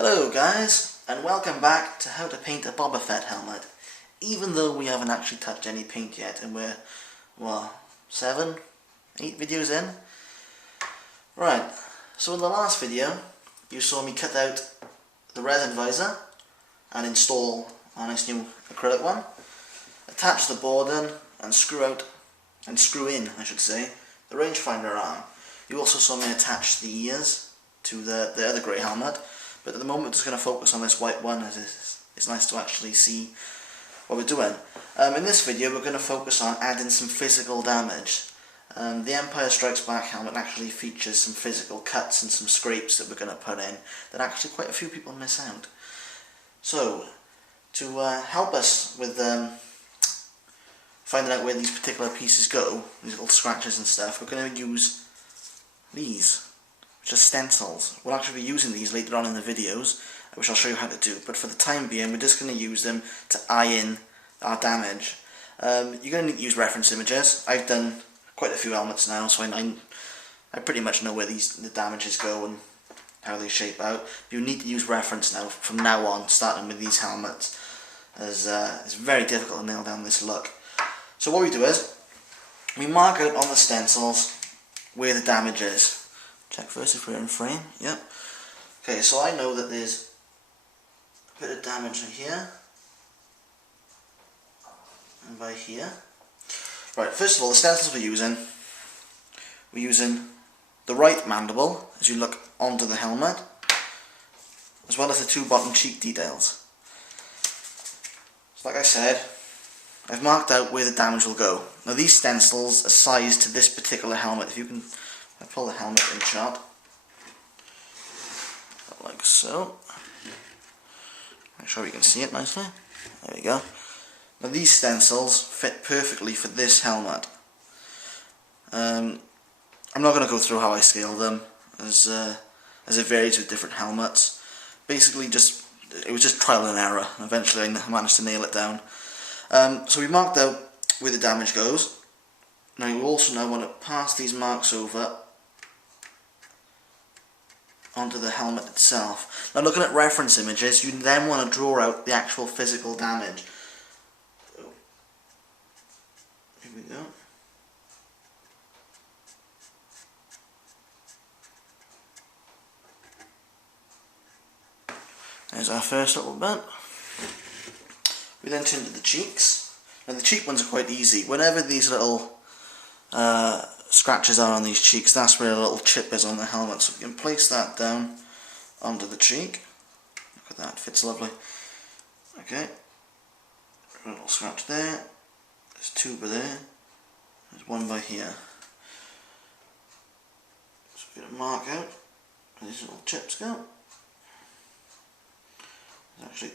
Hello guys, and welcome back to how to paint a Boba Fett helmet. Even though we haven't actually touched any paint yet, and we're, well, 7, 8 videos in. Right, so in the last video, you saw me cut out the resin visor and install a nice new acrylic one. Attach the board in and screw in, I should say, the rangefinder arm. You also saw me attach the ears to the other grey helmet. But at the moment we're just going to focus on this white one, as it's nice to actually see what we're doing. In this video we're going to focus on adding some physical damage. The Empire Strikes Back helmet actually features some physical cuts and some scrapes that we're going to put in that actually quite a few people miss out. So, to help us with finding out where these particular pieces go, these little scratches and stuff, we're going to use these. Just stencils. We'll actually be using these later on in the videos, which I'll show you how to do, but for the time being we're just going to use them to eye in our damage. You're going to need to use reference images. I've done quite a few helmets now, so I pretty much know where the damages go and how they shape out. You need to use reference now, from now on, starting with these helmets, as it's very difficult to nail down this look. So what we do is, we mark out on the stencils where the damage is. Check first if we're in frame. Yep. Okay, so I know that there's a bit of damage in here and by here. Right, first of all, the stencils we're using the right mandible as you look onto the helmet, as well as the two bottom cheek details. So like I said, I've marked out where the damage will go. Now these stencils are sized to this particular helmet. If you can, I pull the helmet in shot, like so. Make sure you can see it nicely. There we go. Now these stencils fit perfectly for this helmet. I'm not going to go through how I scale them, as it varies with different helmets. Basically, it was just trial and error. Eventually, I managed to nail it down. So we marked out where the damage goes. Now you also now want to pass these marks over onto the helmet itself. Now looking at reference images, you then want to draw out the actual physical damage. So, here we go. There's our first little bit. We then turn to the cheeks. Now the cheek ones are quite easy. Whenever these little scratches are on these cheeks, that's where a little chip is on the helmet, so we can place that down onto the cheek. Look at that, it fits lovely. Okay, a little scratch there, there's two by there, there's one by here. So we're going to mark out where these little chips go. There's actually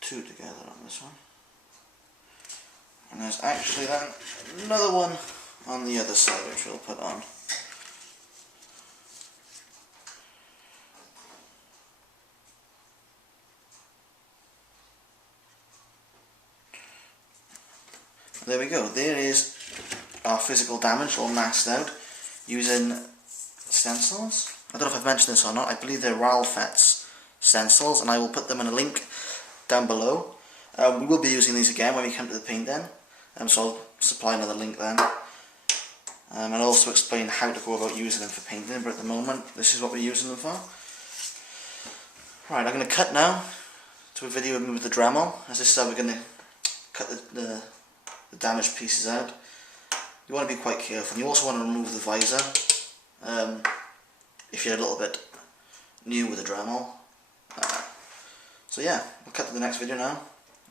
two together on this one. And there's actually then another one on the other side, which we'll put on. There we go. There is our physical damage all masked out using stencils. I don't know if I've mentioned this or not. I believe they're Boba Fett's stencils, and I will put them in a link down below. We will be using these again when we come to the painting. So I'll supply another link then. And I'll also explain how to go about using them for painting, but at the moment this is what we're using them for. Right, I'm going to cut now to a video of me with the Dremel. As I said, we're going to cut the damaged pieces out. You want to be quite careful. You also want to remove the visor if you're a little bit new with the Dremel. So yeah, we'll cut to the next video now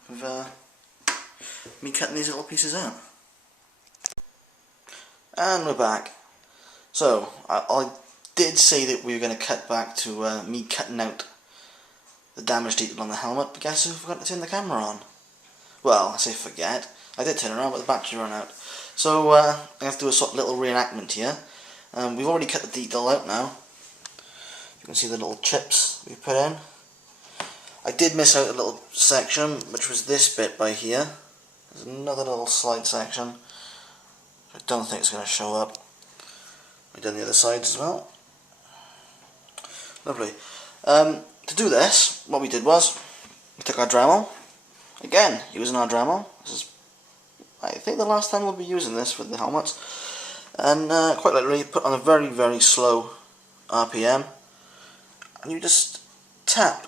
of me cutting these little pieces out. And we're back. So, I did say that we were going to cut back to me cutting out the damage detail on the helmet, but guess who forgot to turn the camera on? Well, I say forget. I did turn it on, but the battery ran out. So, I have to do a sort of little reenactment here. We've already cut the detail out now. You can see the little chips we put in. I did miss out a little section, which was this bit by here. There's another little slide section. I don't think it's going to show up. We've done the other sides as well. Lovely. To do this, what we did was, we took our Dremel, again, using our Dremel. This is, I think, the last time we'll be using this with the helmets. And quite literally put on a very, very slow RPM, and you just tap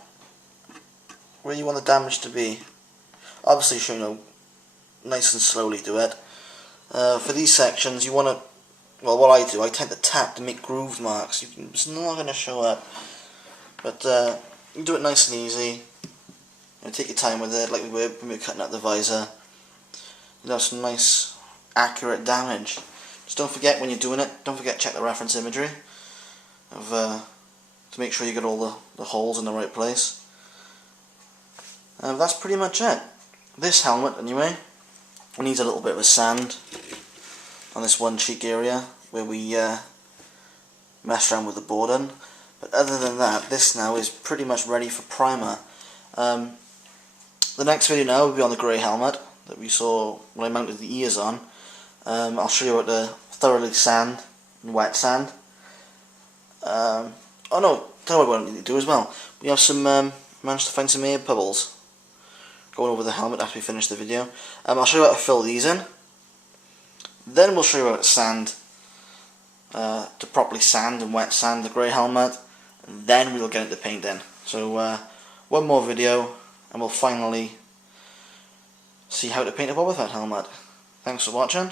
where you want the damage to be. Obviously, you know, nice and slowly do it. For these sections, you want to, well, what I do, I tend to tap to make groove marks. It's not going to show up, but you do it nice and easy. You know, take your time with it, like we were when we were cutting out the visor. You know, some nice, accurate damage. Just don't forget when you're doing it, don't forget to check the reference imagery of, to make sure you get all the holes in the right place. That's pretty much it. This helmet, anyway, needs a little bit of a sand on this one cheek area where we messed around with the boarding. But other than that, this now is pretty much ready for primer. The next video now will be on the grey helmet that we saw when I mounted the ears on. I'll show you how to thoroughly sand and wet sand. Oh no, tell you what I need to do as well. We have some, managed to find some air bubbles going over the helmet after we finish the video. I'll show you how to fill these in. Then we'll show you how to sand, to properly sand and wet sand the grey helmet. And then we'll get into painting. So one more video and we'll finally see how to paint a Boba Fett helmet. Thanks for watching.